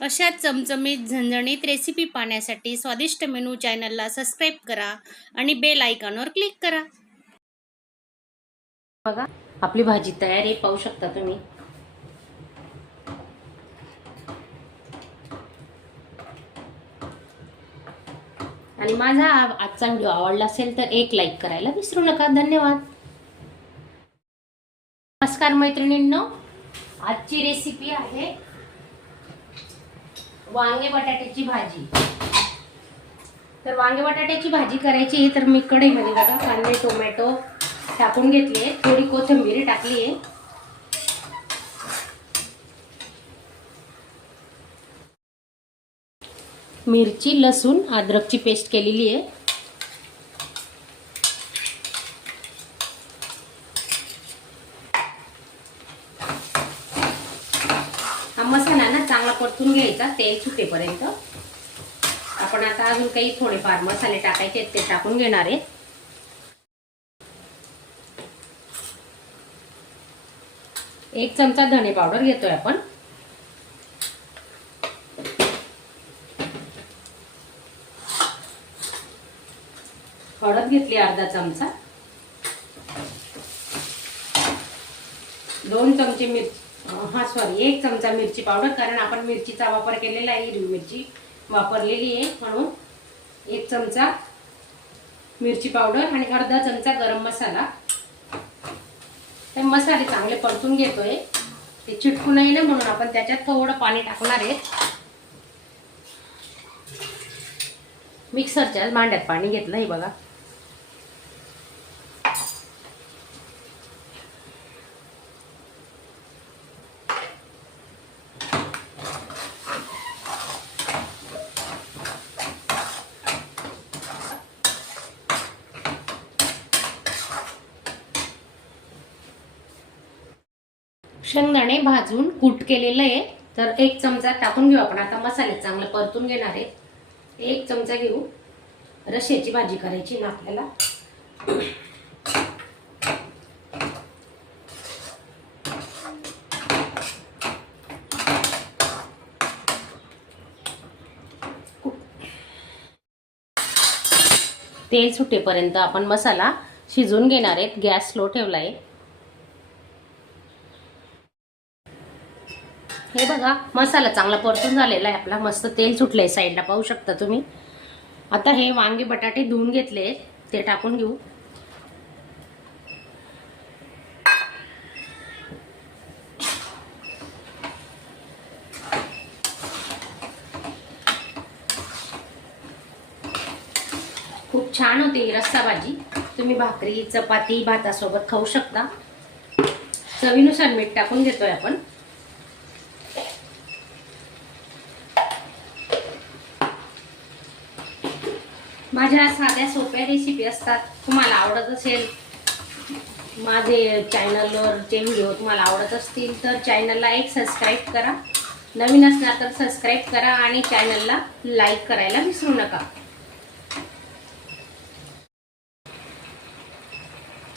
अशा चमचमीत झणझणीत रेसिपी पाहण्यासाठी स्वादिष्ट मेनू चॅनलला सबस्क्राईब करा आणि बेल आयकॉनवर क्लिक करा। बघा आपली भाजी तयार आहे, पाहू शकता तुम्ही। आणि माझा आजचा व्हिडिओ आवडला असेल तर एक लाईक करायला विसरू नका। धन्यवाद। नमस्कार मैत्रिणींनो, आजची रेसिपी आहे वांगे बटाट्याची भाजी। तर वांगे बटाट्याची भाजी करायची तर मी कढईमध्ये बघा कांदे टोमॅटो टाकून घेतले, थोडी कोथिंबीर टाकली आहे, मिरची लसूण अद्रकची पेस्ट केलेली आहे, हा मसाला ना चांगला परतून घ्यायचा तेल सुटेपर्यंत। आपण आता अजून काही थोडेफार मसाले टाकायचे ते टाकून घेणार आहे। एक चमचा धने पावडर घेतोय आपण, हळद घेतली अर्धा चमचा, 2 चमचे मिरची, 1 चमचा मिरची पावडर, कारण आपण मिरचीचा वापर केलेला आहे, हिरवी मिरची वापरलेली आहे म्हणून 1 चमचा मिरची पावडर आणि अर्धा चमचा गरम मसाला। हे मसाले चांगले परतून घेतोय, ते चिटकू नये ना म्हणून आपण त्याच्यात थोडं पाणी टाकणार आहे। मिक्सरच्या भांड्यात पाणी घेतलं हे बघा। शेंगदाणे भाजून कूट केलेलं आहे, तर 1 चमचा टाकून घेऊ आपण। आता मसाले चांगले परतून घेणार आहे, 1 चमचा घेऊ। रश्याची भाजी करायची ना आपल्याला, तेल सुटेपर्यंत आपण मसाला शिजवून घेणार आहेत। गॅस स्लो ठेवला आहे। हे बघा मसाला चांगला परतून झालेला आहे आपला, मस्त तेल सुटलंय साईडला, पाहू शकता तुम्ही। आता हे वांगे बटाटे धुवून घेतले ते टाकून घेऊ। खूप छान होते ही रस्सा भाजी, तुम्ही भाकरी चपाती भातासोबत खाऊ शकता। चवीनुसार मीठ टाकून घेतोय आपण। माझ्या साध्या सोप्या रेसिपी असतात, तुम्हाला आवडत असेल, माझे चॅनलवरचे व्हिडिओ तुम्हाला आवडत असतील तर चॅनलला एक सबस्क्राईब करा, नवीन असणार तर सबस्क्राईब करा आणि चॅनलला लाईक करायला विसरू नका।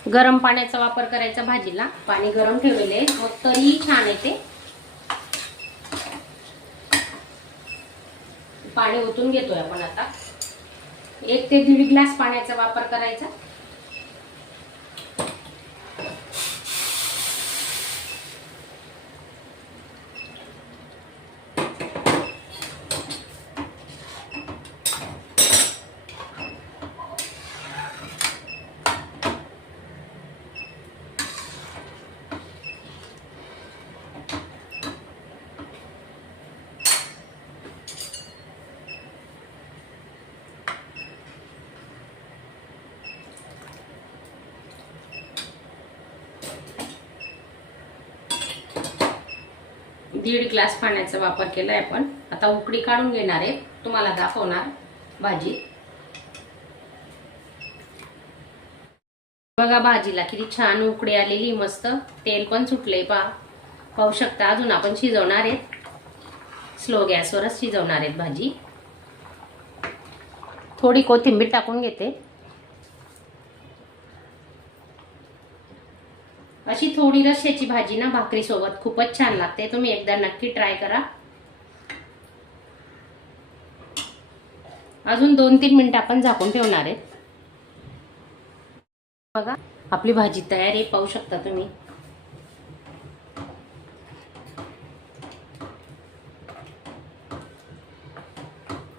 गरम पाण्याचा वापर करायचा भाजीला, पाणी गरम ठेवलेले मग तरी छान येते। पाणी ओतून घेतोय आपण आता, 1 ते 1.5 ग्लास पाण्याचा वापर करायचा। दीड ग्लास पाण्याचा वापर केलाय आपण। आता उकळी काढून घेणार आहे, तुम्हाला दाखवणार भाजी। बघा भाजीला किती छान उकळी आलेली, मस्त तेल पण सुटले, पाहू शकता। अजून आपण शिजवणार आहे, स्लो गॅसवरच शिजवणार आहे भाजी। थोडी कोथिंबीर टाकून घेते, अशी थोडी रश्याची भाजी ना भाकरी सोबत खूपच छान लागते, तुम्ही एकदा नक्की ट्राय करा। अजून 2-3 मिनिटं आपण झाकून ठेवणार आहे. बघा आपली भाजी तयार आहे, पाहू शकता तुम्ही.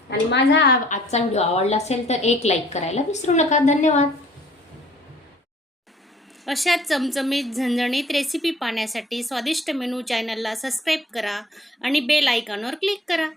आणि माझा आजचा व्हिडिओ आवडला असेल तर एक लाईक करायला विसरू नका. धन्यवाद. अशा चमचमीत झणझणीत रेसिपी पाहण्यासाठी स्वादिष्ट मेनू चॅनलला सबस्क्राईब करा आणि बेल आयकॉनवर क्लिक करा.